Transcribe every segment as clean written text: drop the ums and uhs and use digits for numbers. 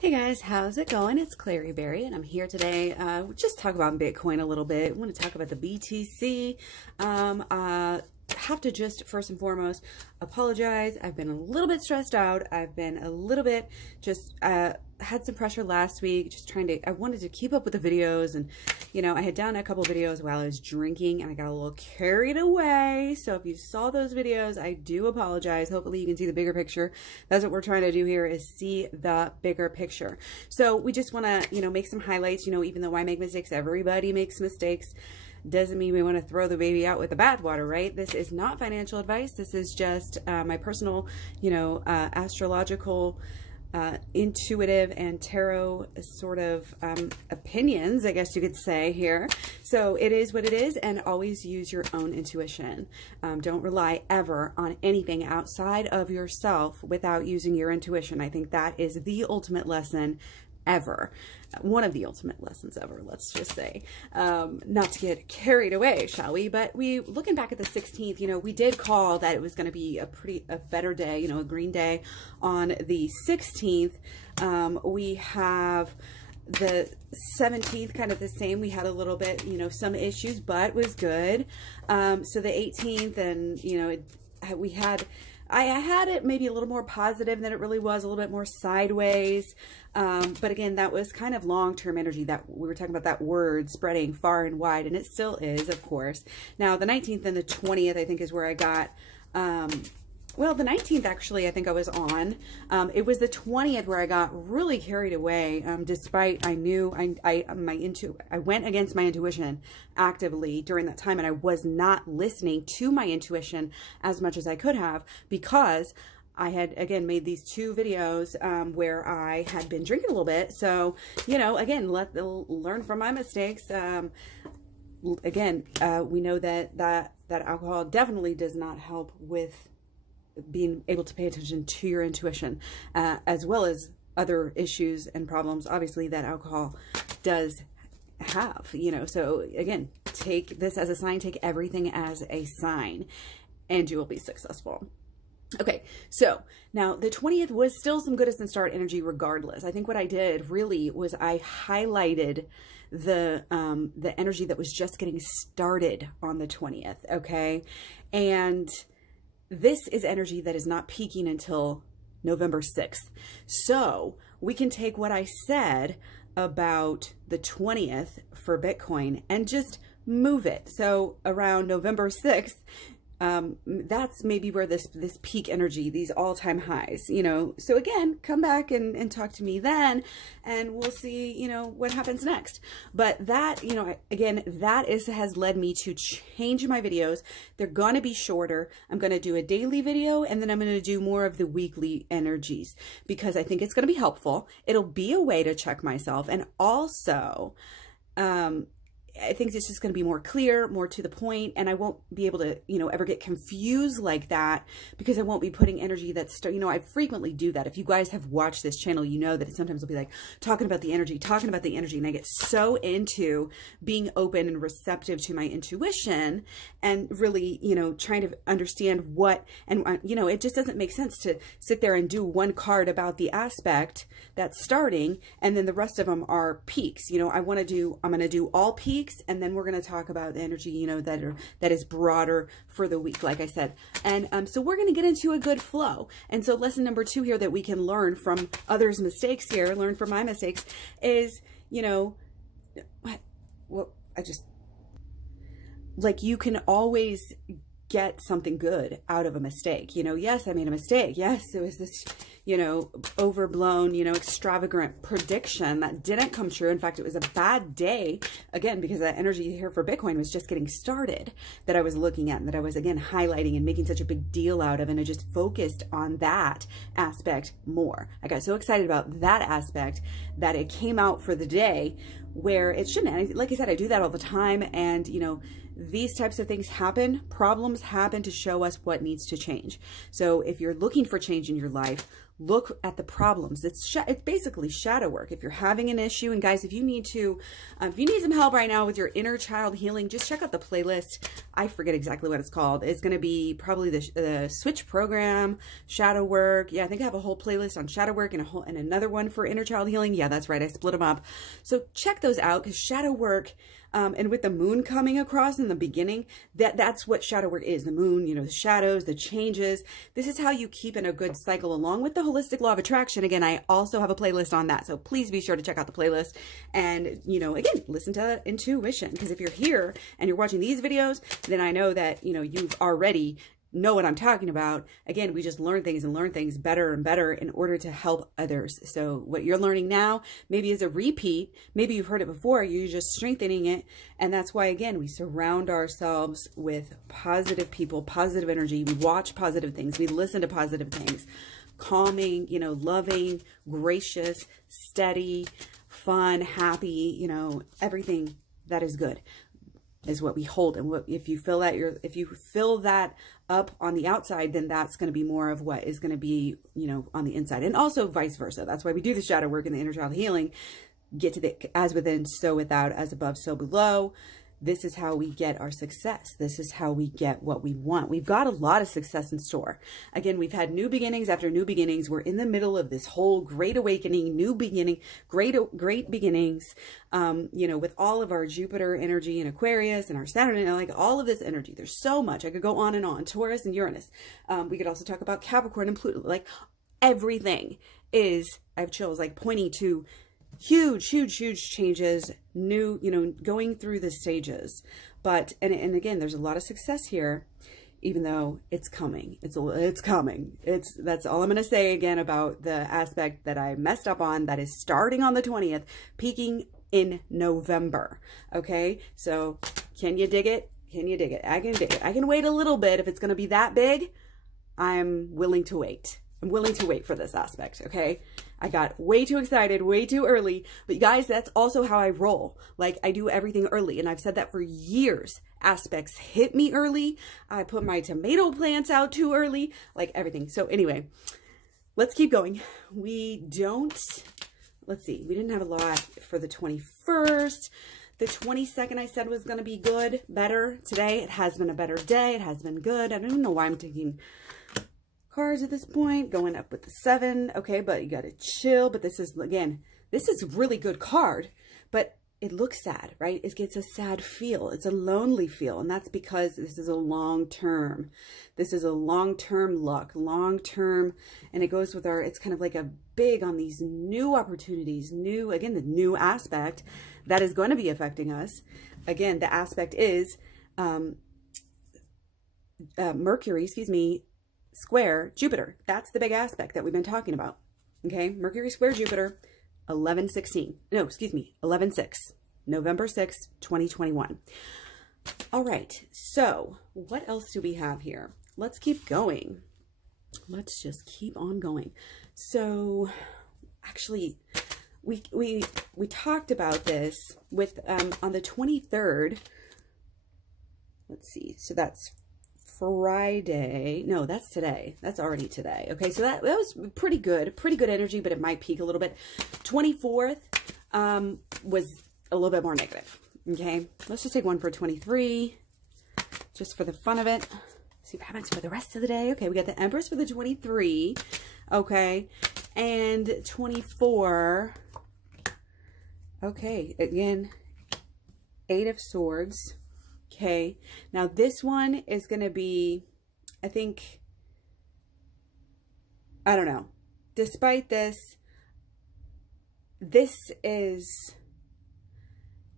Hey guys, how's it going? It's Clary Berry, and I'm here today just talk about Bitcoin a little bit. I want to talk about the BTC. Have to just first and foremost apologize. I've been a little bit stressed out. I've been a little bit just had some pressure last week, just I wanted to keep up with the videos, and I had done a couple videos while I was drinking and I got a little carried away. So if you saw those videos, I do apologize. Hopefully you can see the bigger picture. That's what we're trying to do here, is see the bigger picture. So we just want to, make some highlights. Even though I make mistakes, everybody makes mistakes. Doesn't mean we want to throw the baby out with the bathwater, right? This is not financial advice. This is just my personal, astrological, intuitive and tarot sort of opinions, I guess you could say here. So it is what it is, and always use your own intuition. Don't rely ever on anything outside of yourself without using your intuition. I think that is the ultimate lesson ever. One of the ultimate lessons ever, let's just say. Not to get carried away, shall we? But looking back at the 16th, we did call that it was going to be a better day, a green day on the 16th. We have the 17th kind of the same. We had a little bit, some issues, but was good. So the 18th, and, I had it maybe a little more positive than it really was, a little bit more sideways. But again, that was kind of long-term energy, that we were talking about, that word spreading far and wide, and it still is, of course. Now, the 19th and the 20th, I think, is where I got, well, the 19th, actually, I think I was on. It was the 20th where I got really carried away, despite I knew I went against my intuition actively during that time, and I was not listening to my intuition as much as I could have, because I had, again, made these two videos where I had been drinking a little bit. So, again, learn from my mistakes. Again, we know that alcohol definitely does not help with being able to pay attention to your intuition, as well as other issues and problems, obviously, that alcohol does have, so again, take this as a sign, take everything as a sign, and you will be successful. Okay, so now the 20th was still some goodness and start energy regardless. I think what I did really was I highlighted the energy that was just getting started on the 20th, okay? And this is energy that is not peaking until November 6th. So we can take what I said about the 20th for Bitcoin and just move it. So around November 6th, that's maybe where this peak energy, these all-time highs, so again, come back and talk to me then, and we'll see, what happens next. But that, again, that has led me to change my videos. They're going to be shorter. I'm going to do a daily video, and then I'm going to do more of the weekly energies, because I think it's going to be helpful. It'll be a way to check myself. And also, I think it's just going to be more clear, more to the point, and I won't be able to, ever get confused like that, because I won't be putting energy that's, I frequently do that. If you guys have watched this channel, you know that it sometimes will be like talking about the energy, and I get so into being open and receptive to my intuition and really, trying to understand what, and, it just doesn't make sense to sit there and do one card about the aspect that's starting, and then the rest of them are peaks. I'm going to do all peaks, and then we're going to talk about the energy, that is broader for the week, like I said. And so we're going to get into a good flow. And so lesson number 2 here that we can learn from others' mistakes here, learn from my mistakes, is, you can always get something good out of a mistake. Yes, I made a mistake. Yes, it was this, overblown, extravagant prediction that didn't come true. In fact, it was a bad day, again, because that energy here for Bitcoin was just getting started, that I was looking at, and that I was, again, highlighting and making such a big deal out of, and I just focused on that aspect more. I got so excited about that aspect that it came out for the day where it shouldn't. Like I said, I do that all the time. And, you know, these types of things happen. Problems happen to show us what needs to change. So if you're looking for change in your life, look at the problems. It's basically shadow work. If you're having an issue, and guys, if you need some help right now with your inner child healing, just check out the playlist. I forget exactly what it's called. It's going to be probably the Switch program, shadow work. Yeah, I think I have a whole playlist on shadow work and another one for inner child healing. Yeah, that's right. I split them up. So check those out, because shadow work, and with the moon coming across in the beginning, that's what shadow work is. The moon, you know, the shadows, the changes. This is how you keep in a good cycle, along with the holistic law of attraction. Again, I also have a playlist on that. So please be sure to check out the playlist. And, you know, again, listen to intuition. Because if you're here and you're watching these videos, then I know that, you know, you've already know what I'm talking about. Again, we just learn things better and better in order to help others. So what you're learning now maybe is a repeat. Maybe you've heard it before. You're just strengthening it. And that's why, again, we surround ourselves with positive people, positive energy. We watch positive things. We listen to positive things. Calming, you know, loving, gracious, steady, fun, happy, you know, everything that is good is what we hold. And what, if you fill that up on the outside, then that's going to be more of what is going to be, you know, on the inside, and also vice versa. That's why we do the shadow work and the inner child healing. Get to the as within, so without, as above, so below. This is how we get our success. This is how we get what we want. We've got a lot of success in store. Again, we've had new beginnings after new beginnings. We're in the middle of this whole great awakening, new beginning, great beginnings, you know, with all of our Jupiter energy and Aquarius and our Saturn and like all of this energy. There's so much. I could go on and on. Taurus and Uranus. We could also talk about Capricorn and Pluto. Like everything is, I have chills, like pointing to huge changes, new, you know, going through the stages. But, and again, there's a lot of success here, even though it's coming. It's coming. That's all I'm going to say again about the aspect that I messed up on, that is starting on the 20th, peaking in November. Okay. So can you dig it? Can you dig it? I can dig it. I can wait a little bit. If it's going to be that big, I'm willing to wait. I'm willing to wait for this aspect, okay? I got way too excited, way too early. But guys, that's also how I roll. Like, I do everything early, and I've said that for years. Aspects hit me early. I put my tomato plants out too early, like everything. So anyway, let's keep going. Let's see, we didn't have a lot for the 21st. The 22nd I said was going to be good, better. Today, it has been a better day. It has been good. I don't even know why I'm taking cards at this point, going up with the 7. Okay, but you got to chill. But this is, again, this is a really good card, but it looks sad, right? It gets a sad feel. It's a lonely feel. And that's because this is a long term. This is a long-term luck, long-term. And it goes with our, it's kind of like a big on these new opportunities, new, again, the new aspect that is going to be affecting us. Again, the aspect is Mercury, square Jupiter. That's the big aspect that we've been talking about. Okay, Mercury square Jupiter, 11/6, November 6, 2021. All right, so what else do we have here? Let's keep going. Let's just keep on going. So actually, we talked about this with on the 23rd. Let's see. So that's Friday. No, that's today. That's already today. Okay, so that was pretty good energy, but it might peak a little bit. 24th was a little bit more negative. Okay, let's just take one for 23, just for the fun of it. See what happens for the rest of the day. Okay, we got the Empress for the 23. Okay, and 24. Okay, again, 8 of Swords. Okay, now this one is going to be, I think, I don't know. Despite this, this is,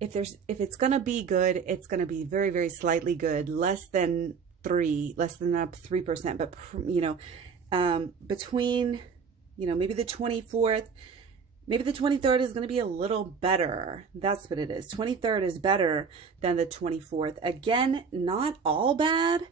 if it's going to be good, it's going to be very, very slightly good, less than up 3%, but, you know, between, you know, maybe the 24th, maybe the 23rd is going to be a little better. That's what it is. 23rd is better than the 24th. Again, not all bad.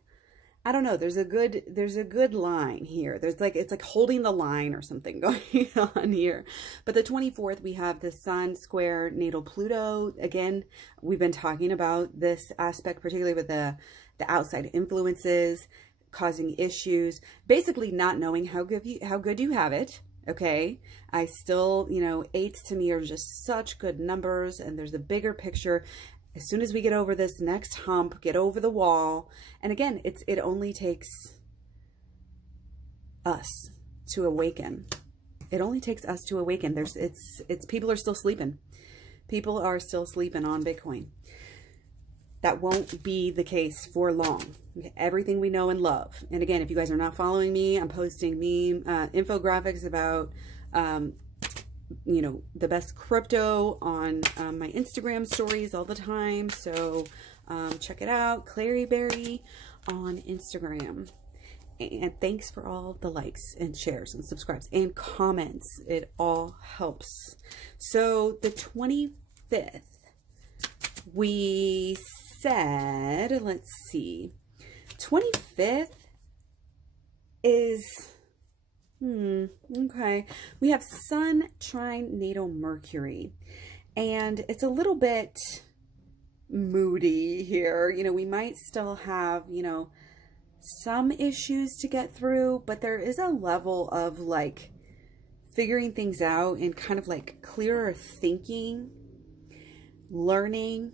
I don't know, there's a good line here. There's like, it's like holding the line or something going on here. But the 24th, we have the Sun square natal Pluto. Again, we've been talking about this aspect, particularly with the outside influences causing issues, basically not knowing how good you have it. Okay. I still, you know, 8s to me are just such good numbers, and there's a bigger picture. As soon as we get over this next hump, get over the wall. And again, it only takes us to awaken. It only takes us to awaken. People are still sleeping. People are still sleeping on Bitcoin. That won't be the case for long. Okay? Everything we know and love. And again, if you guys are not following me, I'm posting infographics about, you know, the best crypto on my Instagram stories all the time. So check it out, Claryberry on Instagram. And thanks for all the likes and shares and subscribes and comments. It all helps. So the 25th, we said, let's see, 25th is, okay, we have Sun trine natal Mercury, and it's a little bit moody here. You know, we might still have, you know, some issues to get through, but there is a level of like figuring things out and kind of like clearer thinking, learning,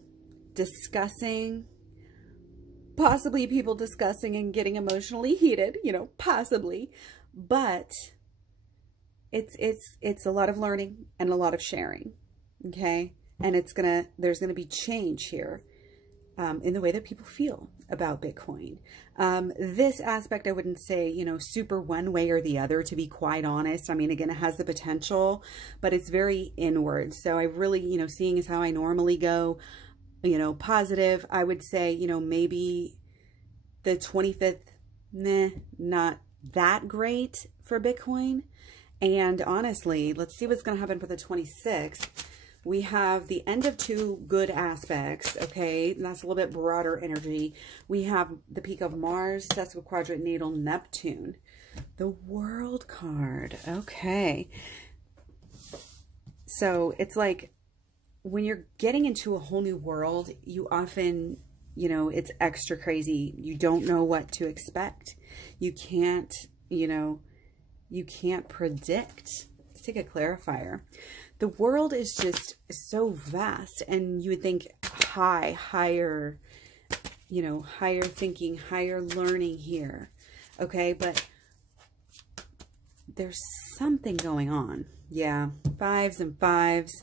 discussing, possibly people discussing and getting emotionally heated, you know, possibly, but it's a lot of learning and a lot of sharing. Okay. And there's gonna be change here in the way that people feel about Bitcoin. This aspect, I wouldn't say, you know, super one way or the other, to be quite honest. I mean, again, it has the potential, but it's very inward. So I really, you know, seeing as how I normally go, you know, positive, I would say, you know, maybe the 25th, not that great for Bitcoin. And honestly, let's see what's going to happen for the 26th. We have the end of 2 good aspects, okay? And that's a little bit broader energy. We have the peak of Mars, sesquiquadrant natal Neptune. The World card, okay. So it's like when you're getting into a whole new world, you often, you know, it's extra crazy. You don't know what to expect. You can't, you know, you can't predict. Let's take a clarifier. The world is just so vast, and you would think higher, you know, higher thinking, higher learning here. Okay, but there's something going on. Yeah, 5s and 5s.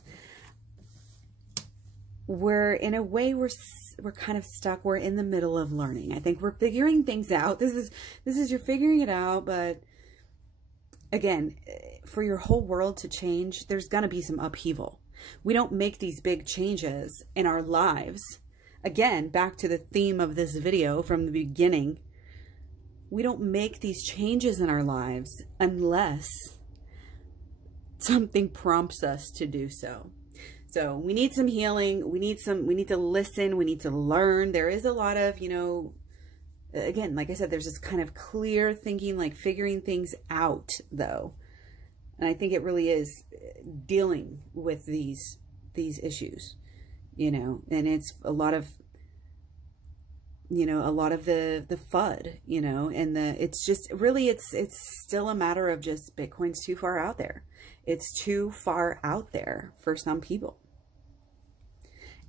We're, in a way, we're kind of stuck. We're in the middle of learning. I think we're figuring things out. This is you're figuring it out, but again, for your whole world to change, there's going to be some upheaval. We don't make these big changes in our lives. Again, back to the theme of this video from the beginning. We don't make these changes in our lives unless something prompts us to do so. So we need some healing. We need to listen. We need to learn. There is a lot of, you know, again, like I said, there's this kind of clear thinking, like figuring things out though. And I think it really is dealing with these issues, you know, and it's a lot of, you know, a lot of the FUD, you know, and it's just really, it's still a matter of just Bitcoin's too far out there. It's too far out there for some people.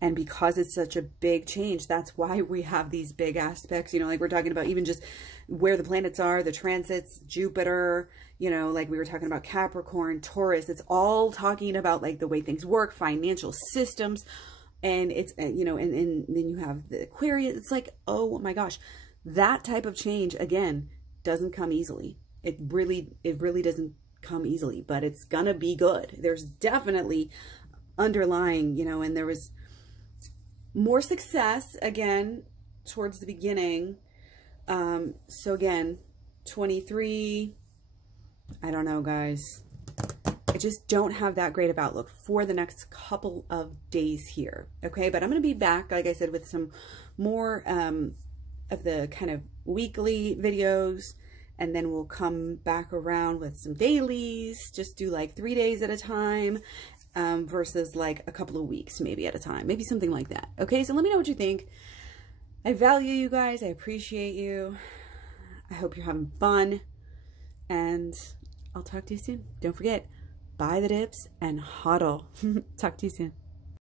And because it's such a big change, that's why we have these big aspects, you know, like we're talking about even just where the planets are, the transits, Jupiter, you know, like we were talking about Capricorn, Taurus. It's all talking about like the way things work, financial systems. And it's, you know, and then you have the Aquarius. It's like, oh my gosh, that type of change, again, doesn't come easily. It really doesn't come easily, but it's gonna be good. There's definitely underlying, you know, and there was more success again towards the beginning. So again, 23, I don't know, guys. I just don't have that great of outlook for the next couple of days here. Okay, but I'm going to be back, like I said, with some more of the kind of weekly videos, and then we'll come back around with some dailies. Just do like 3 days at a time, versus like a couple of weeks maybe at a time, maybe something like that. Okay, so let me know what you think. I value you guys. I appreciate you. I hope you're having fun, and I'll talk to you soon. Don't forget, buy the dips and hodl. Talk to you soon.